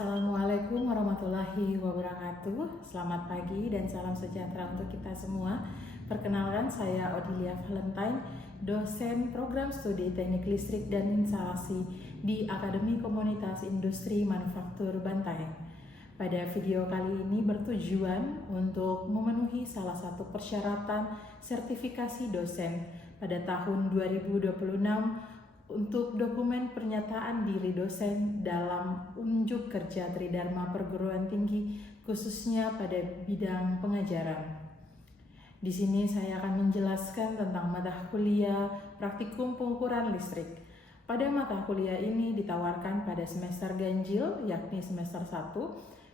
Assalamualaikum warahmatullahi wabarakatuh. Selamat pagi dan salam sejahtera untuk kita semua. Perkenalkan, saya Odilia Valentine, dosen program studi Teknik Listrik dan Instalasi di Akademi Komunitas Industri Manufaktur Bantaeng. Pada video kali ini bertujuan untuk memenuhi salah satu persyaratan sertifikasi dosen pada tahun 2026 untuk dokumen pernyataan diri dosen dalam unjuk kerja Tridharma Perguruan Tinggi, khususnya pada bidang pengajaran. Di sini saya akan menjelaskan tentang mata kuliah praktikum pengukuran listrik. Pada mata kuliah ini ditawarkan pada semester ganjil, yakni semester 1,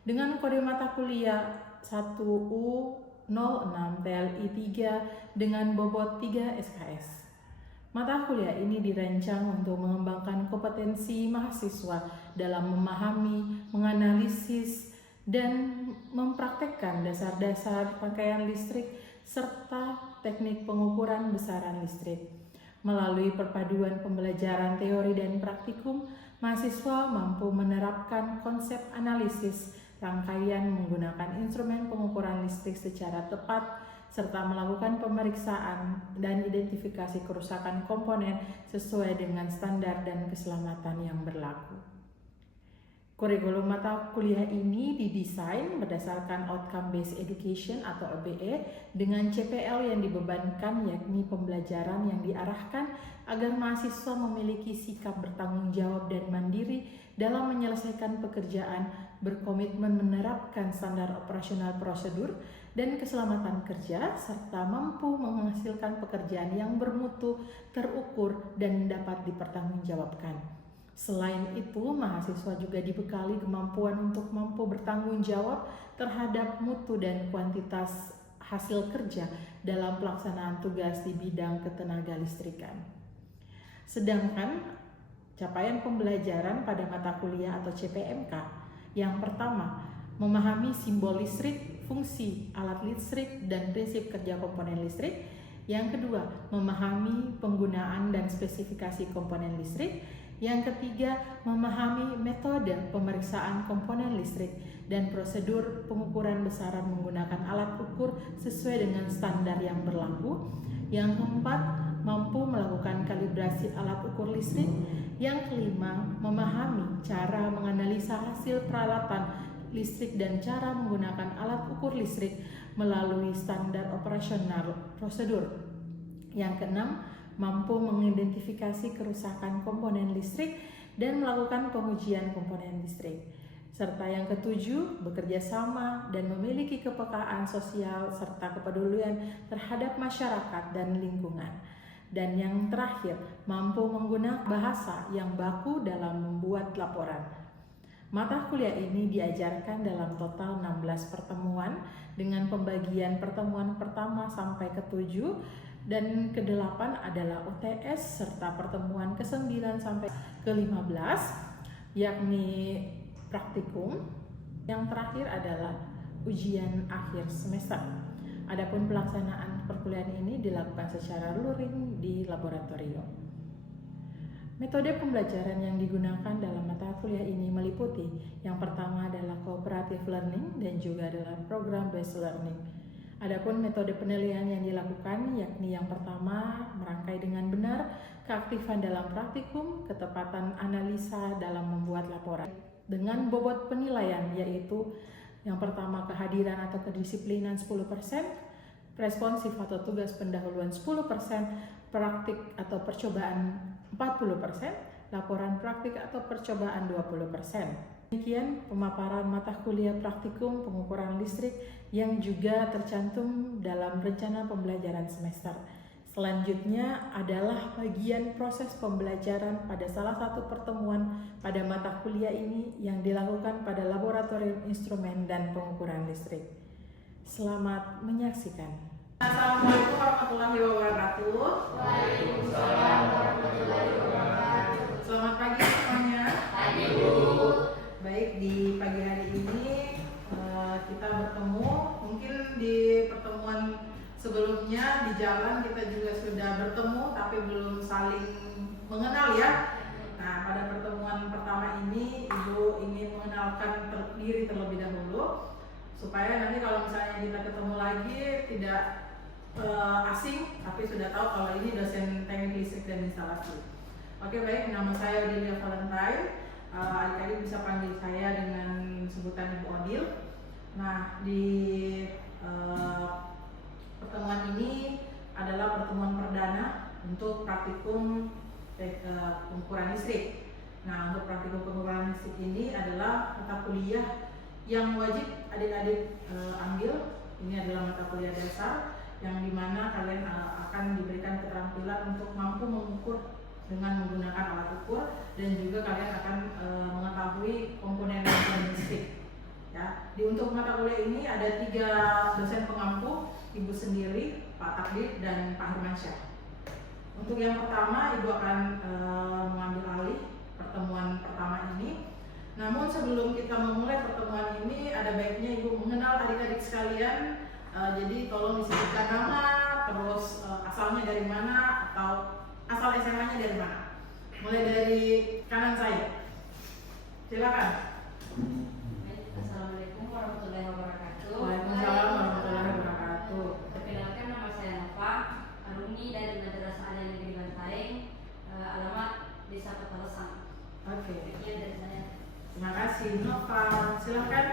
dengan kode mata kuliah 1U06 TLI 3 dengan bobot 3 SKS. Mata kuliah ini dirancang untuk mengembangkan kompetensi mahasiswa dalam memahami, menganalisis, dan mempraktekkan dasar-dasar rangkaian listrik serta teknik pengukuran besaran listrik. Melalui perpaduan pembelajaran teori dan praktikum, mahasiswa mampu menerapkan konsep analisis rangkaian menggunakan instrumen pengukuran listrik secara tepat, serta melakukan pemeriksaan dan identifikasi kerusakan komponen sesuai dengan standar dan keselamatan yang berlaku. Kurikulum mata kuliah ini didesain berdasarkan Outcome Based Education atau OBE dengan CPL yang dibebankan, yakni pembelajaran yang diarahkan agar mahasiswa memiliki sikap bertanggung jawab dan mandiri dalam menyelesaikan pekerjaan, berkomitmen menerapkan standar operasional prosedur dan keselamatan kerja, serta mampu menghasilkan pekerjaan yang bermutu, terukur, dan dapat dipertanggungjawabkan. Selain itu, mahasiswa juga dibekali kemampuan untuk mampu bertanggung jawab terhadap mutu dan kuantitas hasil kerja dalam pelaksanaan tugas di bidang ketenagalistrikan. Sedangkan capaian pembelajaran pada mata kuliah atau CPMK yang pertama, memahami simbol listrik, fungsi alat listrik, dan prinsip kerja komponen listrik. Yang kedua, memahami penggunaan dan spesifikasi komponen listrik. Yang ketiga, memahami metode pemeriksaan komponen listrik dan prosedur pengukuran besaran menggunakan alat ukur sesuai dengan standar yang berlaku. Yang keempat, mampu melakukan kalibrasi alat ukur listrik. Yang kelima, memahami cara menganalisa hasil peralatan listrik dan cara menggunakan alat ukur listrik melalui standar operasional prosedur. Yang keenam, mampu mengidentifikasi kerusakan komponen listrik dan melakukan pengujian komponen listrik. Serta yang ketujuh, bekerja sama dan memiliki kepekaan sosial serta kepedulian terhadap masyarakat dan lingkungan. Dan yang terakhir, mampu menggunakan bahasa yang baku dalam membuat laporan. Mata kuliah ini diajarkan dalam total 16 pertemuan dengan pembagian pertemuan pertama sampai ke-7 dan ke-8 adalah UTS serta pertemuan ke-9 sampai ke-15 yakni praktikum. Yang terakhir adalah ujian akhir semester. Adapun pelaksanaan perkuliahan ini dilakukan secara luring di laboratorium. Metode pembelajaran yang digunakan dalam mata kuliah ini meliputi yang pertama adalah cooperative learning dan juga adalah program based learning. Adapun metode penilaian yang dilakukan yakni yang pertama merangkai dengan benar keaktifan dalam praktikum, ketepatan analisa dalam membuat laporan. Dengan bobot penilaian yaitu yang pertama kehadiran atau kedisiplinan 10%, responsif atau tugas pendahuluan 10%, praktik atau percobaan 40%, laporan praktik atau percobaan 20%. Demikian pemaparan mata kuliah praktikum pengukuran listrik yang juga tercantum dalam rencana pembelajaran semester. Selanjutnya adalah bagian proses pembelajaran pada salah satu pertemuan pada mata kuliah ini yang dilakukan pada laboratorium instrumen dan pengukuran listrik. Selamat menyaksikan. Assalamualaikum warahmatullahi wabarakatuh. Waalaikumsalam warahmatullahi wabarakatuh. Selamat pagi semuanya. Pagi Bu. Baik, di pagi hari ini kita bertemu. Mungkin di pertemuan sebelumnya di jalan kita juga sudah bertemu, tapi belum saling mengenal ya. Nah, pada pertemuan pertama ini Ibu ingin mengenalkan supaya nanti kalau misalnya kita ketemu lagi tidak asing, tapi sudah tahu kalau ini dosen teknik listrik dan instalasi. Oke, baik, nama saya Odilia Valentine. Adik-adik bisa panggil saya dengan sebutan Ibu Odil. Nah, di pertemuan ini adalah pertemuan perdana untuk praktikum pengukuran listrik. Nah, untuk praktikum pengukuran listrik ini adalah mata kuliah yang wajib adik-adik ambil. Ini adalah mata kuliah dasar yang dimana kalian akan diberikan keterampilan untuk mampu mengukur dengan menggunakan alat ukur, dan juga kalian akan mengetahui komponen listrik. Ya, untuk mata kuliah ini ada 3 dosen pengampu, Ibu sendiri, Pak Takdir, dan Pak Hirmansyah. Untuk yang pertama, Ibu akan mengambil alih pertemuan pertama ini. Namun sebelum kita memulai pertemuan ini, ada baiknya Ibu mengenal adik-adik sekalian. Jadi tolong disebutkan nama, terus asalnya dari mana, atau asal SMA-nya dari mana. Mulai dari kanan saya. Silakan. Assalamualaikum warahmatullahi wabarakatuh. Waalaikumsalam warahmatullahi wabarakatuh. Perkenalkan, nama saya Nova, alumni dari Madrasah Alia Negeri Bantaeng, alamat Desa Petalesang. Oke. Sekian dari saya. Terima kasih, Nova. Silakan.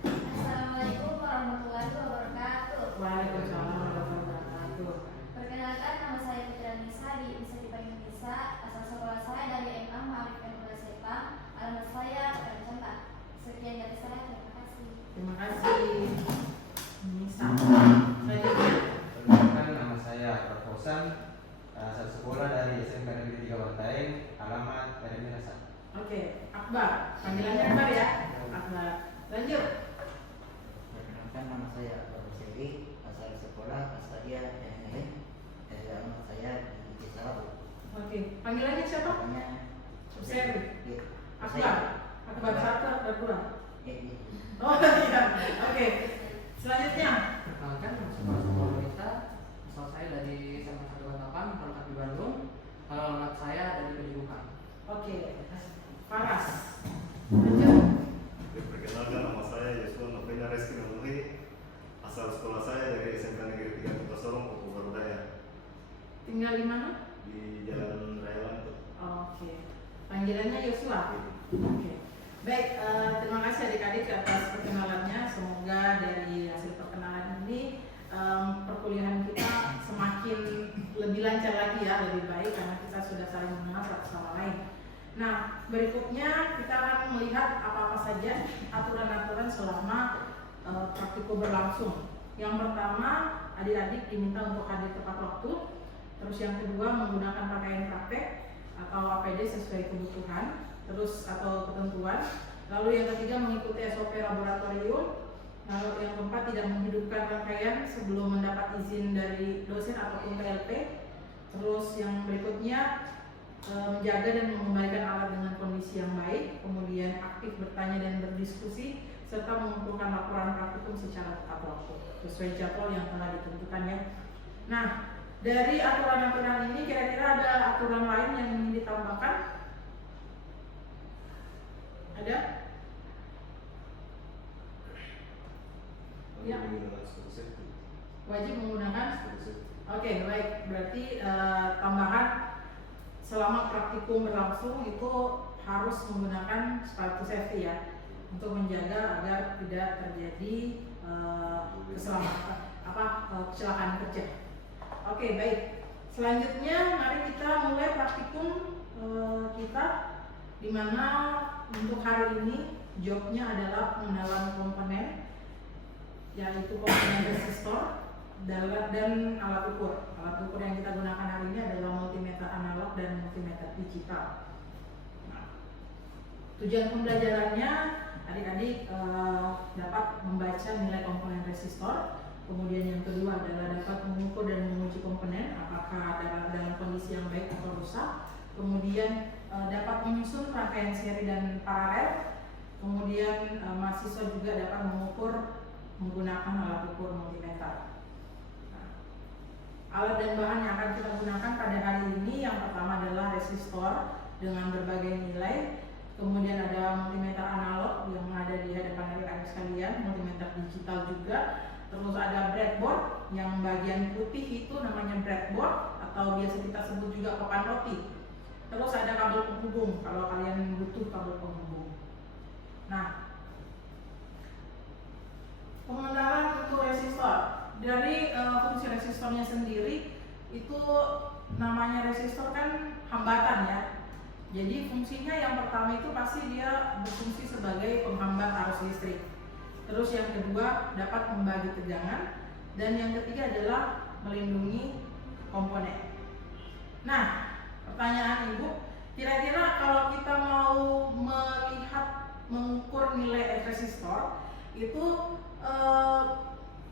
Assalamualaikum warahmatullahi wabarakatuh. Waalaikumsalam warahmatullahi wabarakatuh. Perkenalkan, nama saya Fitri Nisa, bisa dipanggil Nisa. Asal sekolah saya dari MA Ma'arif Muda Sepang. Alamat saya Pekanbaru. Sekian dari saya, terima kasih. Terima kasih, Nisa. Selanjutnya. Perkenalkan, nama saya Akbar Fausan, asal sekolah dari SMK Negeri 3 Bantaeng, alamat dari Minasa. Oke, Akbar. Panggilannya Akbar ya. Akbar. Lanjut. Perkenalkan, nama saya Akbar Seri, asal sekolah Astadia NN. Alamat saya di Desa Labu. Oke, panggilannya siapa? Namanya Seri. Iya. Akbar. Akbar 1, Akbar 2. Iya. Oh iya. Oke. Selanjutnya. Perkenalkan, nama saya Sekolah Wanita, asal saya dari SMA 1 Bantapan, berangkat di Bandung. Kalau alamat saya dari Pendidikan. Oke. Paras. Lanjut. Perkenalkan, nama saya Yusuf Novena Reski Memuhi, asal sekolah saya dari SMK Negeri 3 Kota Sorong, Bogor Daya, Tinggal di mana? di Jalan Raya Lantuk. Oke. Panggilannya Yosua. Oke. Baik, terima kasih adik-adik atas perkenalannya. Semoga dari hasil perkenalan ini perkuliahan kita semakin lebih lancar lagi ya, lebih baik karena kita sudah saling mengenal satu sama lain. Nah, berikutnya kita akan melihat apa-apa saja aturan-aturan selama praktikum berlangsung. Yang pertama, adik-adik diminta untuk hadir tepat waktu. Terus yang kedua, menggunakan pakaian praktek atau APD sesuai kebutuhan, terus atau ketentuan. Lalu yang ketiga, mengikuti SOP laboratorium. Lalu yang keempat, tidak menghidupkan rangkaian sebelum mendapat izin dari dosen ataupun PLP. Terus yang berikutnya, menjaga dan mengembalikan alat dengan kondisi yang baik, kemudian aktif bertanya dan berdiskusi, serta mengumpulkan laporan praktikum secara tepat waktu sesuai jadwal yang telah ditentukan ya. Nah, dari aturan-aturan ini kira-kira ada aturan lain yang ingin ditambahkan? Ada? Ya. Menggunakan sepatu safety. Wajib menggunakan? Sepatu safety. Oke, baik. Berarti tambahan selama praktikum berlangsung itu harus menggunakan sepatu safety ya, untuk menjaga agar tidak terjadi kecelakaan kerja. Oke, baik. Selanjutnya mari kita mulai praktikum kita, di mana untuk hari ini jobnya adalah pengenalan komponen, yaitu komponen resistor dan alat ukur. Alat ukur yang kita gunakan hari ini adalah multimeter analog dan multimeter digital. Nah, tujuan pembelajarannya adik-adik dapat membaca nilai komponen resistor. Kemudian yang kedua adalah dapat mengukur dan menguji komponen apakah dalam kondisi yang baik atau rusak. Kemudian dapat menyusun rangkaian seri dan paralel. Kemudian mahasiswa juga dapat mengukur menggunakan alat ukur multimeter. Alat dan bahan yang akan kita gunakan pada hari ini yang pertama adalah resistor dengan berbagai nilai, kemudian ada multimeter analog yang ada di hadapan adik-adik sekalian, multimeter digital juga. Terus ada breadboard yang bagian putih itu namanya breadboard atau biasa kita sebut juga papan roti. Terus ada kabel penghubung kalau kalian butuh kabel penghubung. Nah, pengenalan untuk resistor. Dari fungsi resistornya sendiri itu namanya resistor kan hambatan ya. Jadi fungsinya yang pertama itu pasti dia berfungsi sebagai penghambat arus listrik. Terus yang kedua dapat membagi tegangan, dan yang ketiga adalah melindungi komponen. Nah, pertanyaan Ibu, kira-kira kalau kita mau melihat mengukur nilai resistor itu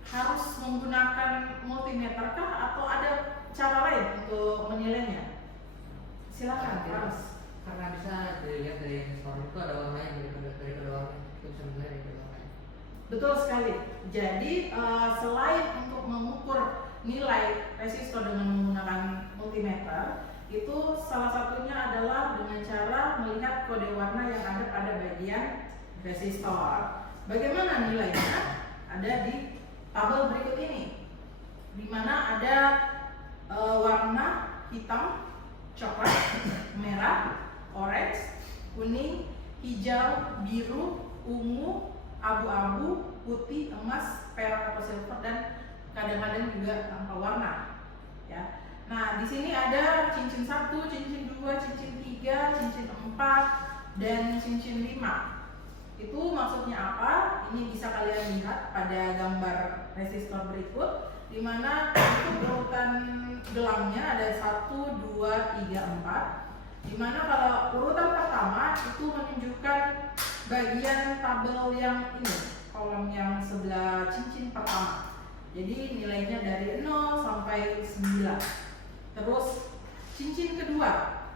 harus menggunakan multimeter kah atau ada cara lain untuk menilainya? Silakan, Mas. Karena bisa dilihat dari resistor itu ada warnanya dari kedua warna, itu bisa menilai dari kedua warnanya. Betul sekali. Jadi selain untuk mengukur nilai resistor dengan menggunakan multimeter, itu salah satunya adalah dengan cara melihat kode warna yang ada pada bagian resistor. Bagaimana nilainya? Ada di tabel berikut ini, di mana ada warna hitam, coklat, merah, orange, kuning, hijau, biru, ungu, abu-abu, putih, emas, perak atau silver, dan kadang-kadang juga tanpa warna. Ya. Nah, di sini ada cincin 1, cincin 2, cincin 3, cincin 4, dan cincin 5. Itu maksudnya apa? Ini bisa kalian lihat pada gambar resistor berikut, di mana itu urutan gelangnya ada 1, 2, 3, 4. Di mana kalau urutan pertama itu menunjukkan bagian tabel yang ini, kolom yang sebelah cincin pertama. Jadi nilainya dari 0 sampai 9. Terus cincin kedua,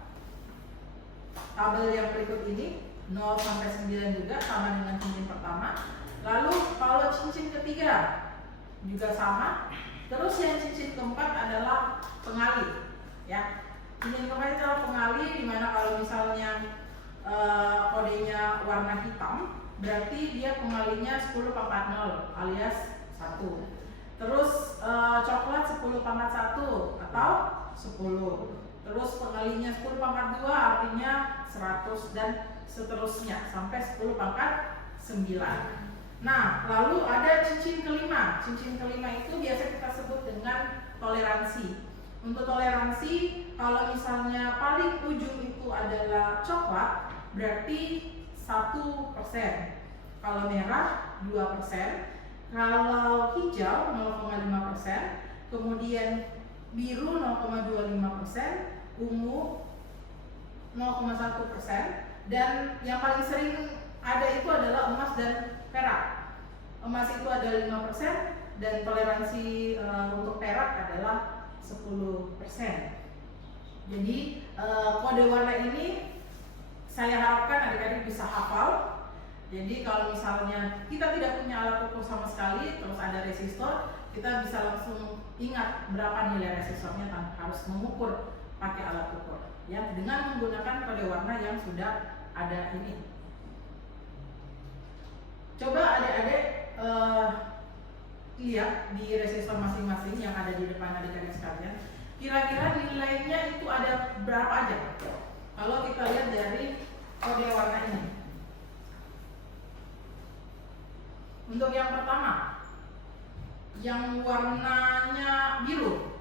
tabel yang berikut ini 0 sampai 9 juga sama dengan cincin pertama. Lalu kalau cincin ketiga juga sama. Terus yang cincin keempat adalah pengali, ya. Cincin keempat adalah pengali, dimana kalau misalnya kodenya warna hitam, berarti dia pengalinya 10 pangkat 0 alias 1. Terus coklat 10 pangkat 1 atau 10. Terus pengalinya 10 pangkat 2 artinya 100 dan seterusnya sampai 10 pangkat 9. Nah, lalu ada cincin kelima. Cincin kelima itu biasa kita sebut dengan toleransi. Untuk toleransi, kalau misalnya paling ujung itu adalah coklat, berarti 1%. Kalau merah 2%. Kalau hijau 0,5%. Kemudian biru 0,25%. Ungu 0,1%. Dan yang paling sering ada itu adalah emas dan perak. Emas itu ada 5% dan toleransi untuk perak adalah 10%. Jadi kode warna ini saya harapkan adik-adik bisa hafal. Jadi kalau misalnya kita tidak punya alat ukur sama sekali, terus ada resistor, kita bisa langsung ingat berapa nilai resistornya tanpa harus mengukur pakai alat ukur, ya, dengan menggunakan kode warna yang sudah ada ini. Coba adik-adik lihat di resistor masing-masing yang ada di depan adik-adik sekalian. Kira-kira nilainya itu ada berapa aja? Kalau kita lihat dari kode warna ini. Untuk yang pertama, yang warnanya biru.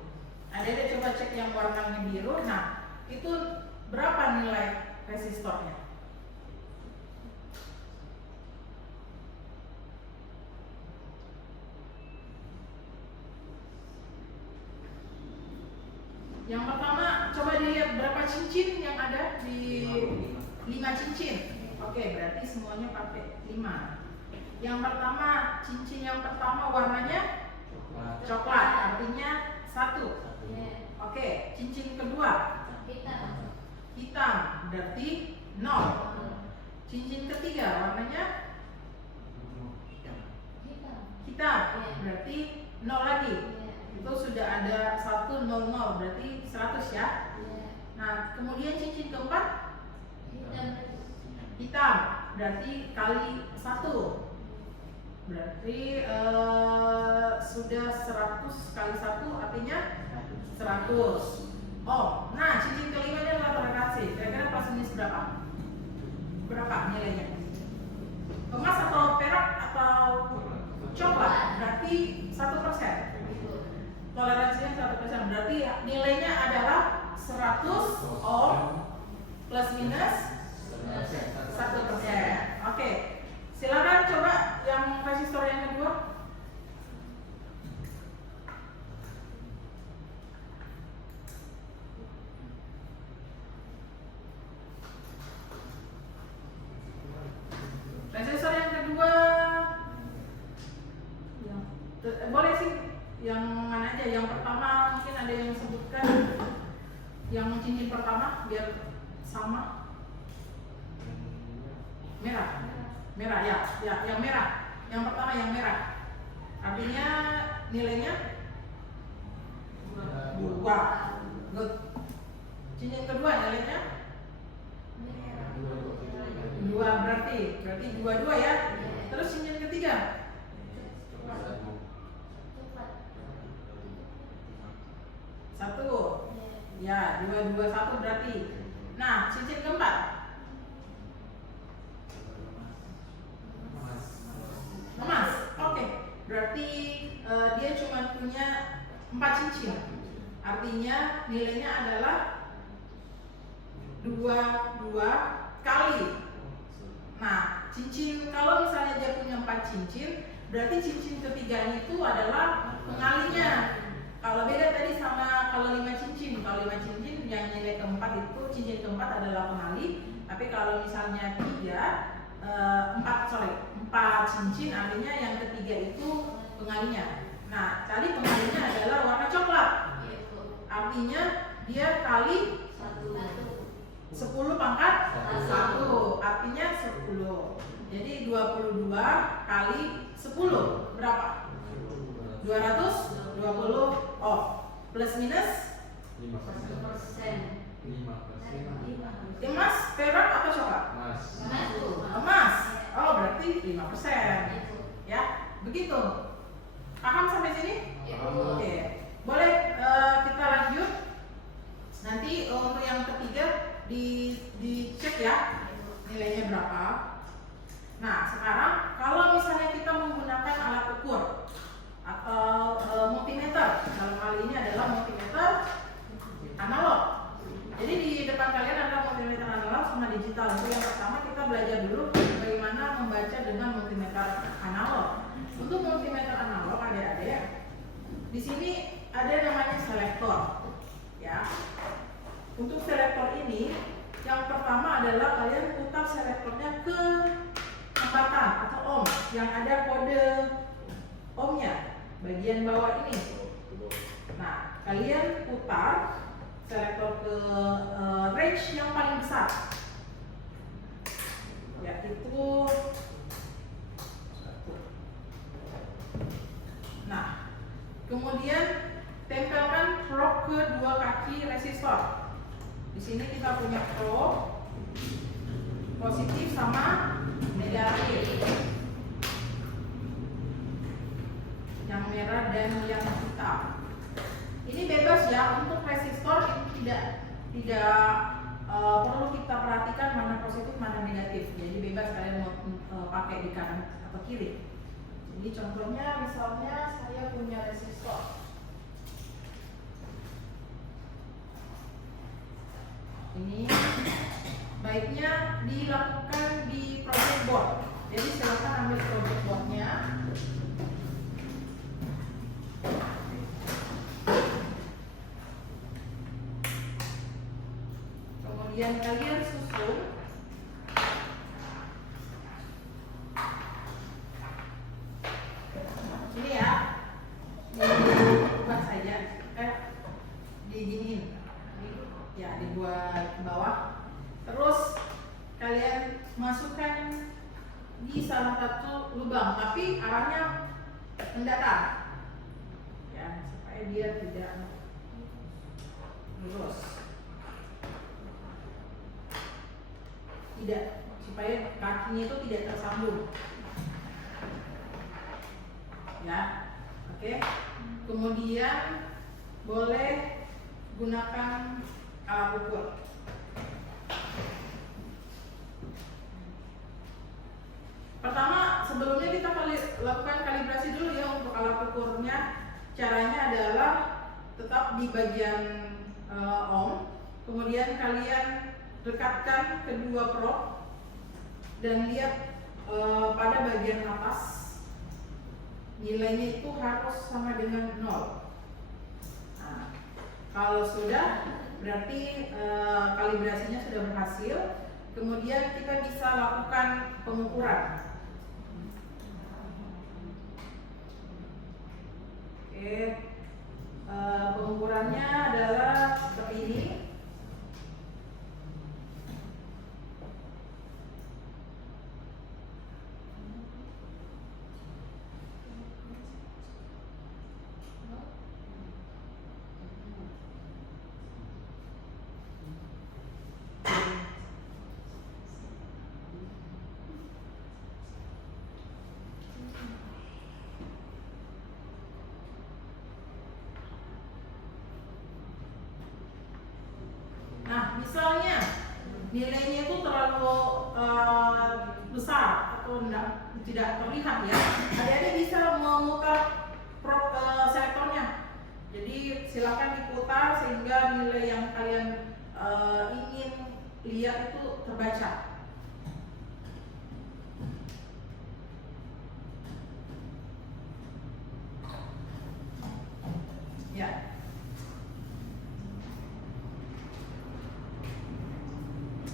Adik-adik coba cek yang warnanya biru. Nah, itu berapa nilai resistornya? Yang pertama, coba dilihat berapa cincin yang ada di 5 cincin. Oke, berarti semuanya pakai 5. Yang pertama, cincin yang pertama warnanya coklat, artinya 1. Oke, cincin kedua hitam, berarti 0. Cincin ketiga warnanya hitam, berarti 0 lagi. Itu sudah ada 100, berarti 100 ya. Nah, kemudian cincin keempat hitam hitam berarti kali 1. Berarti sudah 100 kali 1 artinya 100. Oh, nah cincin kelima ini adalah toleransi. Kira-kira plus minus berapa? Berapa nilainya? Emas atau perak atau coklat? Berarti 1%. Toleransinya 1%. Berarti nilainya adalah 100 ohm plus minus 1%. Oke, silakan coba yang resistor yang kedua. Resistor yang kedua, boleh sih yang mana aja. Yang pertama mungkin ada yang sebutkan yang cincin pertama biar sama. Merah ya, yang merah. Yang pertama yang merah. Artinya nilainya 2. Good. Cincin kedua nilainya 2 berarti 2 ya. Terus cincin ketiga 1. Ya, 2 2 1 berarti. Nah, cincin keempat emas. Oke. Berarti dia cuma punya 4 cincin. Artinya nilainya adalah 2 kali. Nah, cincin kalau misalnya dia punya 4 cincin, berarti cincin ketiganya itu adalah pengalinya. Kalau beda tadi sama kalau 5 cincin. Kalau 5 cincin yang nilai keempat itu cincin keempat adalah pengali. Tapi kalau misalnya 4 cincin artinya yang ketiga itu pengalinya. Nah, tadi pengalinya adalah warna coklat. Artinya dia kali 10 pangkat 1 artinya 10. Jadi 22 kali 10 berapa? 220 ohm. Plus minus 1%. emas, perak atau coklat? Emas. Oh, berarti 5%. Ya, begitu. Paham sampai sini? Oke. Boleh kita lanjut. Nanti untuk yang ketiga dicek ya nilainya berapa. Nah, sekarang kalau misalnya kita menggunakan alat ukur atau multimeter, dalam hal ini adalah multimeter analog. Jadi di depan kalian ada multimeter analog sama digital. Untuk yang pertama kita belajar dulu bagaimana membaca dengan multimeter analog. Untuk multimeter analog adik-adik, di sini ada namanya selektor. Ya. Untuk selektor ini, yang pertama adalah kalian putar selektornya ke tempatan atau ohm yang ada kode ohmnya bagian bawah ini. Nah, kalian putar selektor ke range yang paling besar, yaitu 1. Nah, kemudian tempelkan probe ke 2 kaki resistor. Di sini kita punya probe positif sama negatif, yang merah dan yang hitam. Ini bebas ya, untuk resistor ini tidak perlu kita perhatikan mana positif mana negatif. Jadi bebas kalian mau pakai di kanan atau kiri. Jadi contohnya misalnya saya punya resistor. Ini baiknya dilakukan di project board. Jadi silakan ambil project boardnya. Kemudian kalian susun ini ya, dibuat saja, diginiin, ya dibuat ke bawah. Terus kalian masukkan di salah satu lubang, tapi arahnya mendatar, ya supaya dia tidak lurus. Tidak supaya kakinya itu tidak tersambung. Ya, oke. Kemudian boleh gunakan alat ukur. Pertama, sebelumnya kita lakukan kalibrasi dulu ya untuk alat ukurnya. Caranya adalah tetap di bagian ohm. Kemudian kalian dekatkan kedua probe dan lihat pada bagian atas nilainya itu harus sama dengan 0. Nah, kalau sudah berarti kalibrasinya sudah berhasil. Kemudian kita bisa lakukan pengukuran. Oke, pengukurannya adalah seperti ini. Nah, misalnya nilainya itu terlalu besar atau tidak terlihat ya, adik-adik bisa memutar selektornya. Jadi silakan diputar sehingga nilai yang kalian ingin lihat itu terbaca. Ya.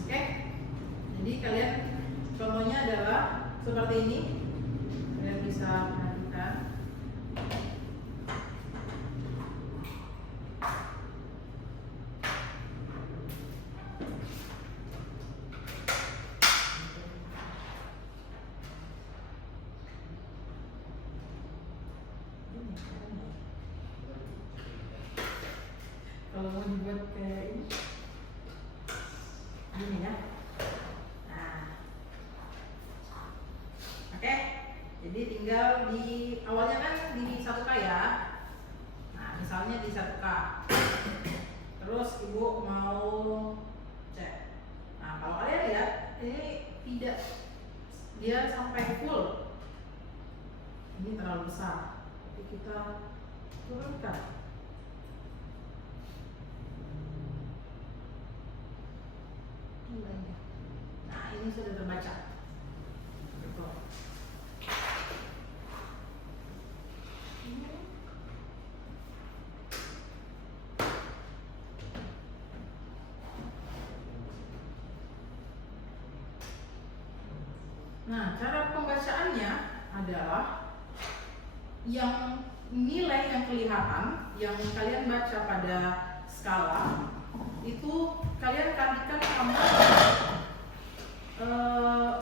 Oke, jadi kalian contohnya adalah seperti ini. Kalian bisa perhatikan. Kalau mau dibuat kayak ini, gini ya. Nah, oke. Jadi tinggal di awalnya kan di 1K ya. Nah, misalnya di 1K. Terus ibu mau cek. Nah, kalau kalian lihat ini tidak, dia sampai full. Ini terlalu besar. Jadi kita turunkan. Nilainya. Nah, ini sudah terbaca. Betul. Nah, cara pembacaannya adalah yang nilai yang kelihatan, yang kalian baca pada skala itu kalian kalikan sama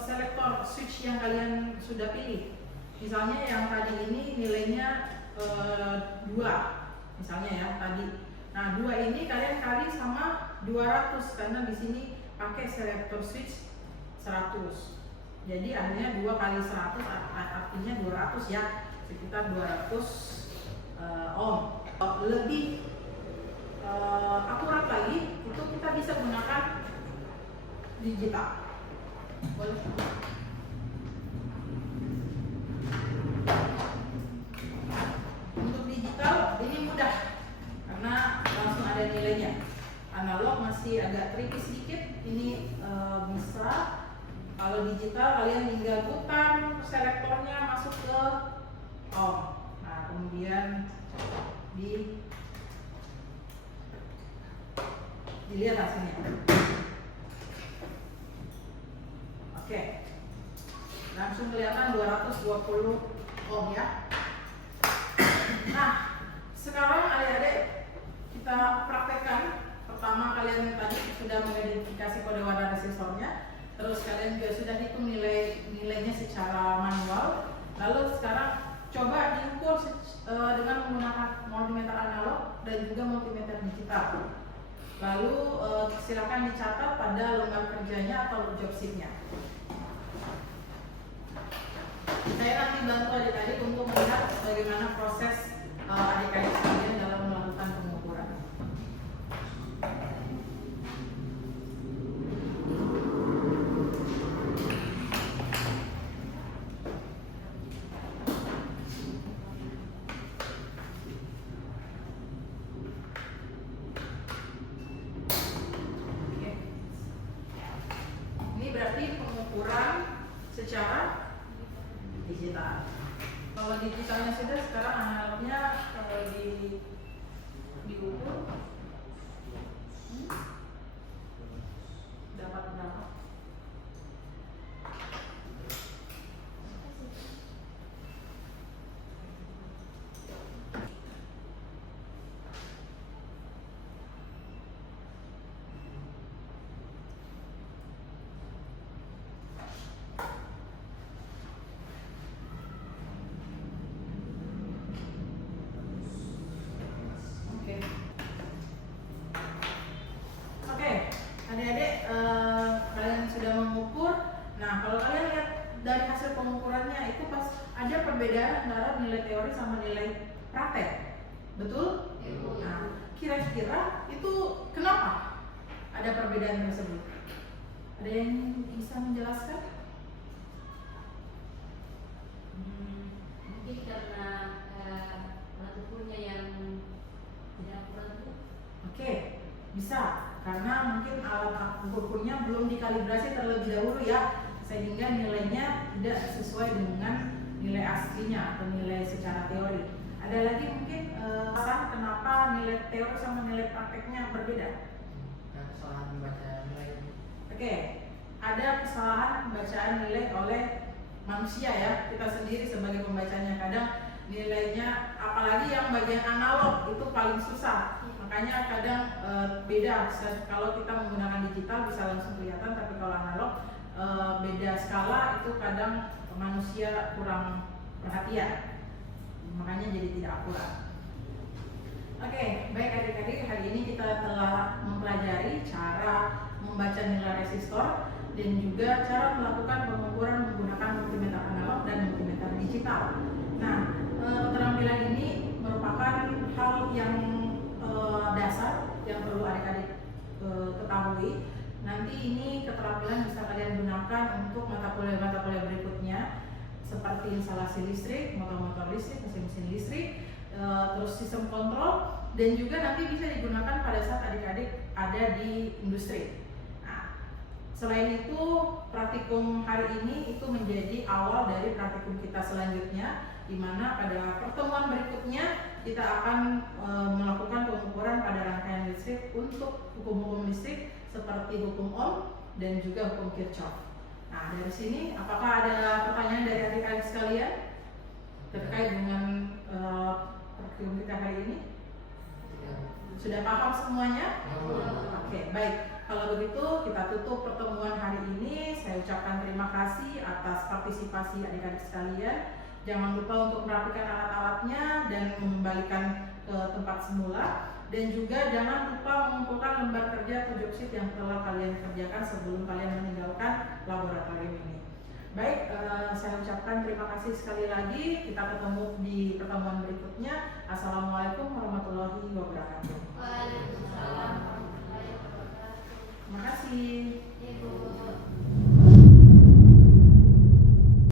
selektor switch yang kalian sudah pilih. Misalnya yang tadi ini nilainya 2, misalnya ya tadi. Nah, 2 ini kalian kali sama 200 karena di sini pakai selektor switch 100. Jadi akhirnya 2 kali 100 artinya 200 ya, sekitar 200 ohm. Lebih akurat lagi itu kita bisa gunakan digital. Boleh. Untuk digital ini mudah karena langsung ada nilainya. Analog masih agak tricky sedikit, ini bisa. Kalau digital kalian tinggal putar selektornya masuk ke ohm. Nah, kemudian dilihat hasilnya. Oke. Langsung kelihatan 220 ohm ya. Nah, sekarang adik-adik kita praktekkan. Pertama kalian tadi sudah mengidentifikasi kode wadah resistornya. Terus kalian juga sudah hitung nilainya secara manual. Lalu sekarang coba diukur dengan menggunakan multimeter analog dan juga multimeter digital. Lalu silakan dicatat pada lembar kerjanya atau job sheet-nya. bantu adik-adik untuk melihat bagaimana proses adik-adik sekalian dalam melakukan pengukuran. Oke. Ini berarti pengukuran secara digital. Kalau digitalnya sudah, sekarang analognya kalau diukur dapat berapa? Oke. Oke, adik-adik, kalian sudah mengukur. Nah, kalau kalian lihat dari hasil pengukurannya itu pas ada perbedaan antara nilai teori sama nilai praktek, betul? Nah, kira-kira itu kenapa ada perbedaan tersebut? Ada yang bisa menjelaskan? Mungkin karena alat ukurnya yang tidak akurat itu. Oke, bisa karena mungkin alat ukurnya belum dikalibrasi terlebih dahulu ya, sehingga nilainya tidak sesuai dengan nilai aslinya atau nilai secara teori. Ada lagi mungkin alasan kenapa nilai teori sama nilai prakteknya berbeda? Kesalahan membaca nilai. Oke, ada kesalahan pembacaan nilai oleh manusia ya, kita sendiri sebagai pembacanya. Kadang nilainya, apalagi yang bagian analog itu paling susah. Makanya kadang beda. Kalau kita menggunakan digital bisa langsung kelihatan, tapi kalau analog beda skala itu kadang manusia kurang perhatian. Makanya jadi tidak akurat. Oke, baik adik-adik, hari ini kita telah mempelajari cara membaca nilai resistor dan juga cara melakukan pengukuran menggunakan multimeter analog dan multimeter digital. Nah, keterampilan ini merupakan hal yang dasar yang perlu adik-adik ketahui. Nanti ini keterampilan bisa kalian gunakan untuk mata kuliah berikutnya seperti instalasi listrik, motor-motor listrik, mesin-mesin listrik, terus sistem kontrol, dan juga nanti bisa digunakan pada saat adik-adik ada di industri. Nah, selain itu praktikum hari ini itu menjadi awal dari praktikum kita selanjutnya, di mana pada pertemuan berikutnya kita akan melakukan pengukuran pada rangkaian listrik untuk hukum-hukum listrik seperti hukum Ohm dan juga hukum Kirchhoff. Nah, dari sini apakah ada pertanyaan dari adik-adik sekalian terkait dengan praktikum kita hari ini? Sudah paham semuanya? Oke, baik. Kalau begitu kita tutup pertemuan hari ini. Saya ucapkan terima kasih atas partisipasi adik-adik sekalian. Jangan lupa untuk merapikan alat-alatnya dan mengembalikan ke tempat semula. Dan juga jangan lupa mengumpulkan lembar kerja atau job sheet yang telah kalian kerjakan sebelum kalian meninggalkan laboratorium ini. Baik, saya ucapkan terima kasih sekali lagi. Kita ketemu di pertemuan berikutnya. Assalamualaikum warahmatullahi wabarakatuh. Waalaikumsalam warahmatullahi wabarakatuh. Terima kasih.